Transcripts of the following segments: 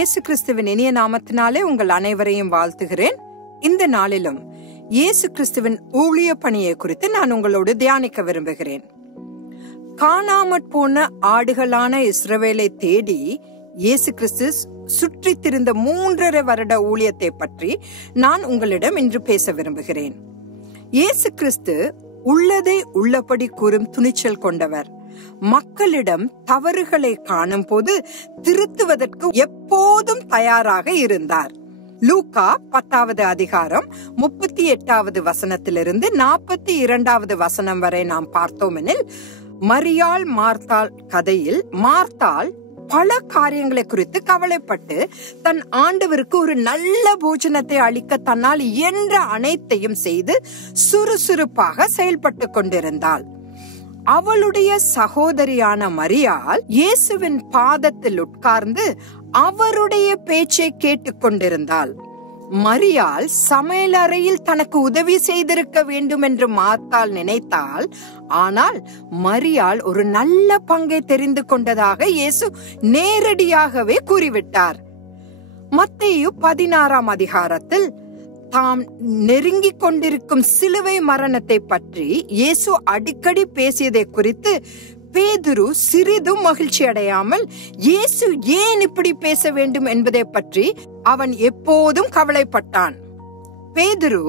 இயேசு கிறிஸ்துவின் இனிய நாமத்தினாலே உங்கள் அனைவரையும் வாழ்த்துகிறேன். இந்த நாளிலும் இயேசு கிறிஸ்துவின் ஊழிய பணியை குறித்து நான் உங்களோடு தியானிக்க விரும்புகிறேன். காணாமற் போன ஆடுகளான இஸ்ரவேலை தேடி இயேசு கிறிஸ்து சுற்றி திரிந்த 3.5 வருட ஊழியத்தை பற்றி நான் உங்களிடம் இன்று பேச விரும்புகிறேன். இயேசு கிறிஸ்து உள்ளதை உள்ளபடி கூறும் துணிச்சல் கொண்டவர். மக்களிடம் தவறுகளை காணும் போது திருத்துவதற்கு எப்போதும் தயாராக இருந்தார். லூக்கா 10வது அதிகாரம் 38வது வசனத்திலிருந்து 42வது வசனம் வரை நாம் பார்த்தோமெனில், மரியாள் மார்த்தாள் கதையில் மார்த்தாள் பல காரியங்களை குறித்து கவலைப்பட்டு தன் ஆண்டவருக்கு ஒரு நல்ல போஜனத்தை அளிக்க தன்னால் இயன்ற அனைத்தையும் செய்து சுறுசுறுப்பாக செயல்பட்டு கொண்டிருந்தாள். அவளுடைய சகோதரியான மரியாள் இயேசுவின் பாதத்தில் உட்கார்ந்து அவருடைய பேச்சை கேட்டுக் கொண்டிருந்தாள். மரியாள் சமையலறையில் தனக்கு உதவி செய்திருக்க வேண்டும் என்று மார்த்தாள் நினைத்தாள். ஆனால் மரியாள் ஒரு நல்ல பங்கை தெரிந்து கொண்டதாக இயேசு நேரடியாகவே கூறிவிட்டார். மத்தேயு 16ஆம் அதிகாரத்தில் தாம் நெருங்கிக் கொண்டிருக்கும் சிலுவை மரணத்தை பற்றி இயேசு அடிக்கடி பேசியதை குறித்து பேதுரு சிறிதும் மகிழ்ச்சி அடையாமல் இயேசு ஏன் இப்படி பேச வேண்டும் என்பதை பற்றி அவன் எப்போதும் கவலைப்பட்டான். பேதுரு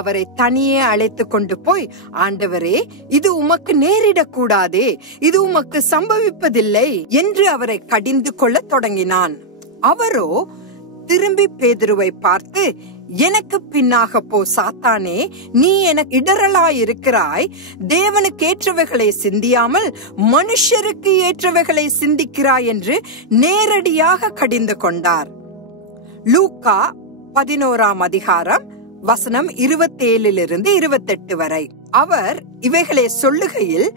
அவரை தனியே அழைத்து கொண்டு போய், ஆண்டவரே, இது உமக்கு நேரிடக்கூடாதே, இது உமக்கு சம்பவிப்பதில்லை என்று அவரை கடிந்து கொள்ள தொடங்கினான். அவரோ திரும்பி பேதுருவை பார்த்து, எனக்கு பின்னாக போ சாத்தானே, நீ எனக்கு இடரலாயிருக்கிறாய். தேவனுக்கு ஏற்றவைகளை சிந்தியாமல் மனுஷருக்கு ஏற்றவைகளை சிந்திக்கிறாய் என்று நேரடியாக கடிந்து கொண்டார். லூக்கா 11ஆம் அதிகாரம் வசனம் 27லிருந்து 28 வரை. அவர் இவைகளை சொல்லுகையில்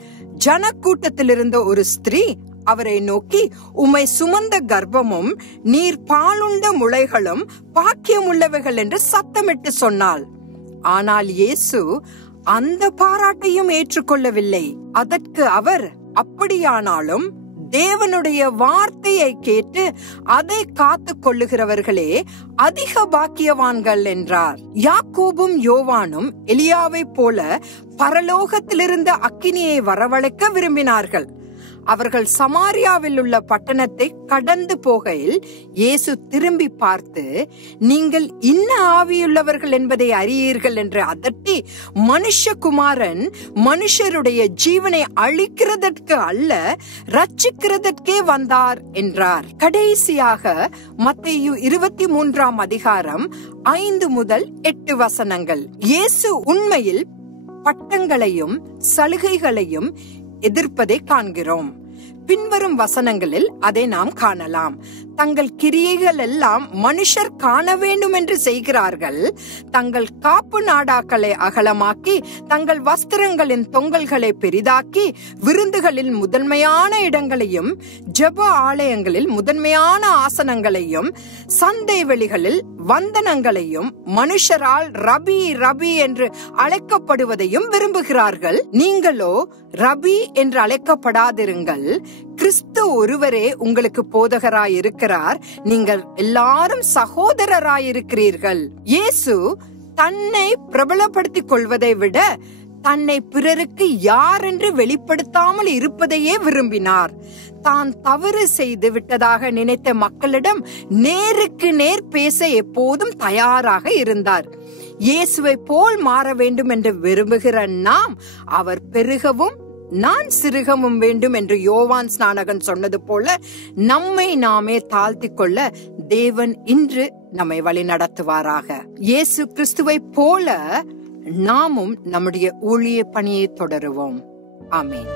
ஜனக்கூட்டத்திலிருந்த ஒரு ஸ்திரீ அவரை நோக்கி, உம்மை சுமந்த கர்ப்பமும் நீர் பாலுண்ட முளைகளும் பாக்கியம் உள்ளவைகள் என்று சத்தமிட்டு சொன்னாள். ஆனால் இயேசு அந்த பாராட்டையும் ஏற்றுக்கொள்ளவில்லை. அதற்கு அவர், அப்படியானாலும் தேவனுடைய வார்த்தையை கேட்டு அதை காத்து கொள்ளுகிறவர்களே அதிக பாக்கியவான்கள் என்றார். யாக்கோபும் யோவானும் எலியாவை போல பரலோகத்திலிருந்து அக்கினியை வரவழைக்க விரும்பினார்கள். அவர்கள் சமாரியாவில் உள்ள பட்டணத்தை கடந்து போகையில் இயேசு திரும்பி பார்த்து, நீங்கள் இன்ன ஆவியுள்ளவர்கள் என்பதை அறியீர்கள் என்று அதட்டி, மனுஷகுமாரன் மனுஷருடைய ஜீவனை அழிக்கிறதற்கு அல்ல, ரட்சிக்கிறதற்கே வந்தார் என்றார். கடைசியாக மத்தேயு 23ஆம் அதிகாரம் 5 முதல் 8 வசனங்கள். இயேசு உண்மையில் பட்டங்களையும் சலுகைகளையும் எதிர்ப்பதை காண்கிறோம். பின்வரும் வசனங்களில் அதை நாம் காணலாம். தங்கள் கிரியைகள் எல்லாம் மனுஷர் காண வேண்டும் என்று செய்கிறார்கள். தங்கள் காப்பு நாடாக்களை அகலமாக்கி தங்கள் வஸ்திரங்களின் தொங்கல்களை பெரிதாக்கி விருந்துகளில் முதன்மையான இடங்களையும் ஜெப ஆலயங்களில் முதன்மையான ஆசனங்களையும் சந்தை வெளிகளில் வந்தனங்களையும் மனுஷரால் ரபி ரபி என்று அழைக்கப்படுவதையும் விரும்புகிறார்கள். நீங்களோ ரபி என்று அழைக்கப்படாதிருங்கள், கிறிஸ்து ஒருவரே உங்களுக்கு போதகராயிருக்கிறார், நீங்கள் எல்லாரும் சகோதரராயிருக்கிறீர்கள். இயேசு தன்னை பிரபலப்படுத்திக் கொள்வதை விட தன்னை பிறருக்கு யார் என்று வெளிப்படுத்தாமல் இருப்பதையே விரும்பினார். தான் தவறு செய்து விட்டதாக நினைத்த மக்களிடம் நேருக்கு நேர் பேச எப்போதும் தயாராக இருந்தார். இயேசுவை போல் மாற வேண்டும் என்று விரும்புகிற நாம், அவர் பெருகவும் நான் சிறுகவும் வேண்டும் என்று யோவான் ஸ்நானகன் சொன்னது போல நம்மை நாமே தாழ்த்திக் கொள்ள தேவன் இன்று நம்மை வழி நடத்துவாராக. இயேசு கிறிஸ்துவை போல நாமும் நம்முடைய ஊழிய பணியை தொடருவோம். ஆமென்.